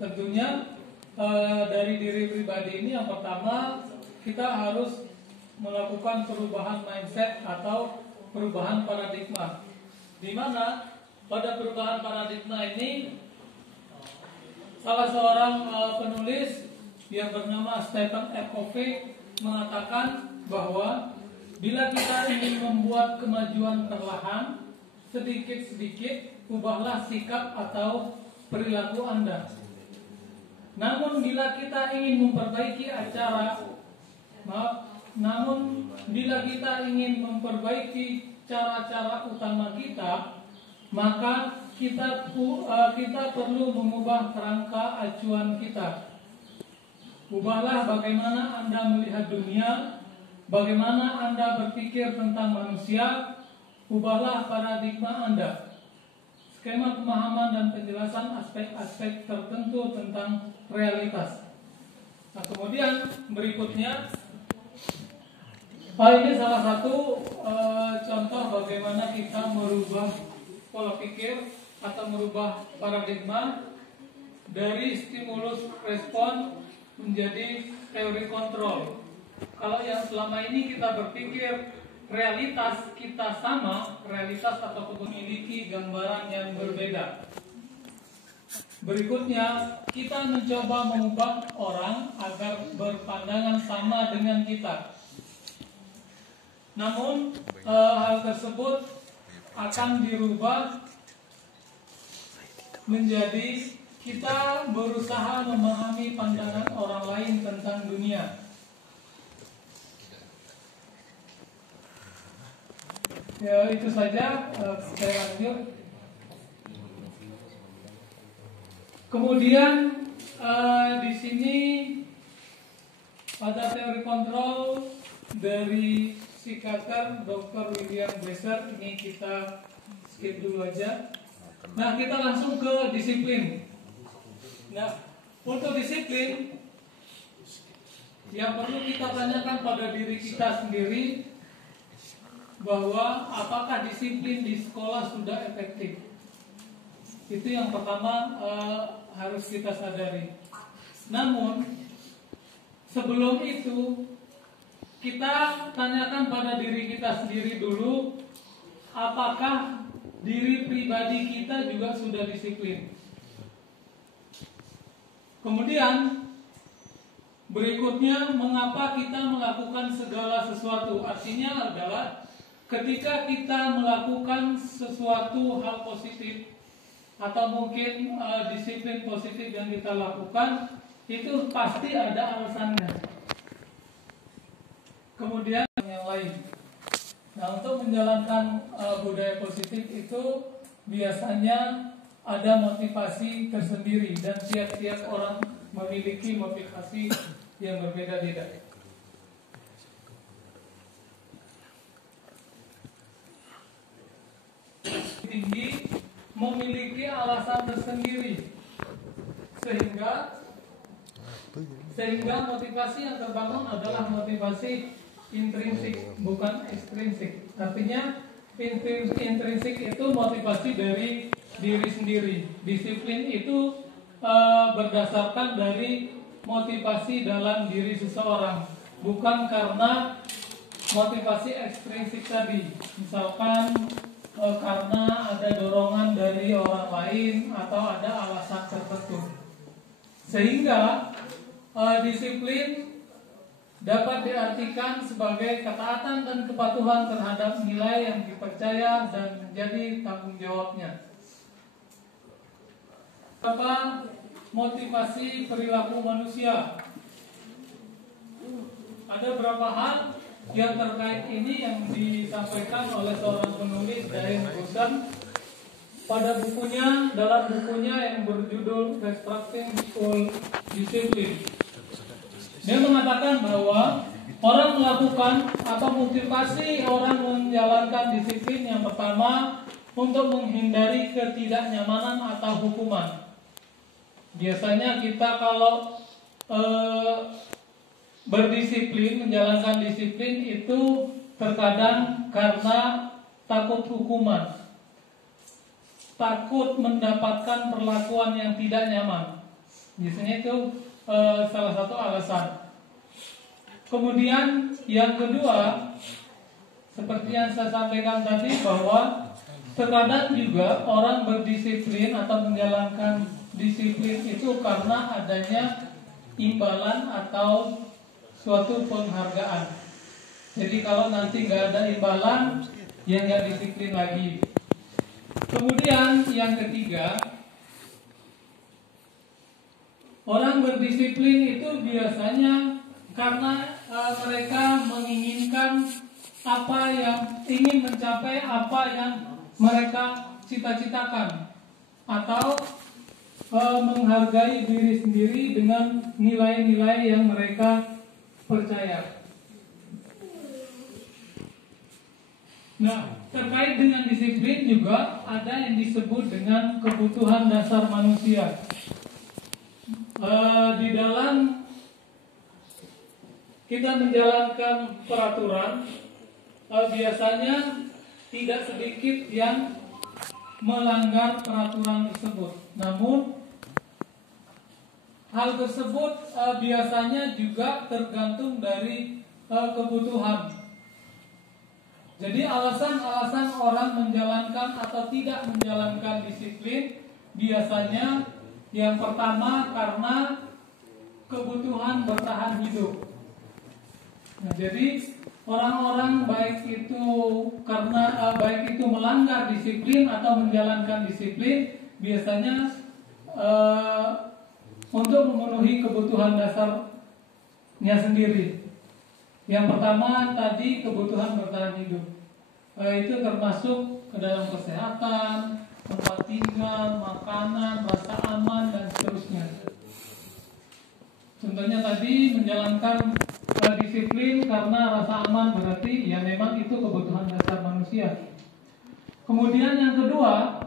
Tentunya dari diri pribadi ini yang pertama kita harus melakukan perubahan mindset atau perubahan paradigma. Di mana pada perubahan paradigma ini salah seorang penulis yang bernama Stephen F. Covey mengatakan bahwa bila kita ingin membuat kemajuan perlahan, sedikit-sedikit ubahlah sikap atau perilaku Anda. Namun bila kita ingin memperbaiki cara-cara utama kita, maka kita perlu mengubah kerangka acuan kita. Ubahlah bagaimana Anda melihat dunia, bagaimana Anda berpikir tentang manusia, ubahlah paradigma Anda. Skema pemahaman dan penjelasan aspek-aspek tertentu tentang realitas. Nah, kemudian berikutnya, ini salah satu contoh bagaimana kita merubah pola pikir atau merubah paradigma dari stimulus respon menjadi teori kontrol. Kalau yang selama ini kita berpikir realitas kita sama, realitas atau memiliki gambaran yang berbeda. Berikutnya, kita mencoba mengubah orang agar berpandangan sama dengan kita. Namun, hal tersebut akan dirubah menjadi kita berusaha memahami pandangan orang lain tentang dunia. Ya, itu saja. Saya lanjut. Kemudian di sini pada teori kontrol dari psikiater Dr. William Glasser, ini kita skip dulu aja. Nah, kita langsung ke disiplin. Nah, untuk disiplin yang perlu kita tanyakan pada diri kita sendiri, bahwa apakah disiplin di sekolah sudah efektif. Itu yang pertama harus kita sadari. Namun sebelum itu kita tanyakan pada diri kita sendiri dulu, apakah diri pribadi kita juga sudah disiplin. Kemudian berikutnya, mengapa kita melakukan segala sesuatu. Artinya adalah ketika kita melakukan sesuatu hal positif atau mungkin disiplin positif yang kita lakukan, itu pasti ada alasannya. Kemudian yang lain. Nah, untuk menjalankan budaya positif itu biasanya ada motivasi tersendiri dan tiap-tiap orang memiliki motivasi yang berbeda-beda. Tinggi memiliki alasan tersendiri sehingga motivasi yang terbangun adalah motivasi intrinsik, bukan ekstrinsik. Artinya intrinsik itu motivasi dari diri sendiri. Disiplin itu berdasarkan dari motivasi dalam diri seseorang, bukan karena motivasi ekstrinsik tadi. Misalkan karena ada dorongan dari orang lain atau ada alasan tertentu. Sehingga disiplin dapat diartikan sebagai ketaatan dan kepatuhan terhadap nilai yang dipercaya dan menjadi tanggung jawabnya. Apa motivasi perilaku manusia? Ada berapa hal yang terkait ini yang disampaikan oleh seorang penulis dari Busan pada bukunya, dalam bukunya yang berjudul Constructing School Discipline. Dia mengatakan bahwa orang melakukan atau motivasi orang menjalankan disiplin yang pertama untuk menghindari ketidaknyamanan atau hukuman. Biasanya kita kalau berdisiplin, menjalankan disiplin itu terkadang karena takut hukuman, takut mendapatkan perlakuan yang tidak nyaman. Biasanya itu salah satu alasan. Kemudian yang kedua, seperti yang saya sampaikan tadi, bahwa terkadang juga orang berdisiplin atau menjalankan disiplin itu karena adanya imbalan atau suatu penghargaan. Jadi kalau nanti nggak ada imbalan, ya nggak disiplin lagi. Kemudian yang ketiga, orang berdisiplin itu biasanya karena mereka menginginkan apa yang ingin mencapai apa yang mereka cita-citakan, atau menghargai diri sendiri dengan nilai-nilai yang mereka percaya. Nah, terkait dengan disiplin juga ada yang disebut dengan kebutuhan dasar manusia. Di dalam kita menjalankan peraturan, biasanya tidak sedikit yang melanggar peraturan tersebut. Namun hal tersebut biasanya juga tergantung dari kebutuhan. Jadi alasan-alasan orang menjalankan atau tidak menjalankan disiplin biasanya yang pertama karena kebutuhan bertahan hidup. Nah, jadi orang-orang baik itu melanggar disiplin atau menjalankan disiplin biasanya untuk memenuhi kebutuhan dasarnya sendiri. Yang pertama tadi kebutuhan bertahan hidup, itu termasuk ke dalam kesehatan, tempat tinggal, makanan, rasa aman dan seterusnya. Contohnya tadi menjalankan disiplin karena rasa aman, berarti ya memang itu kebutuhan dasar manusia. Kemudian yang kedua,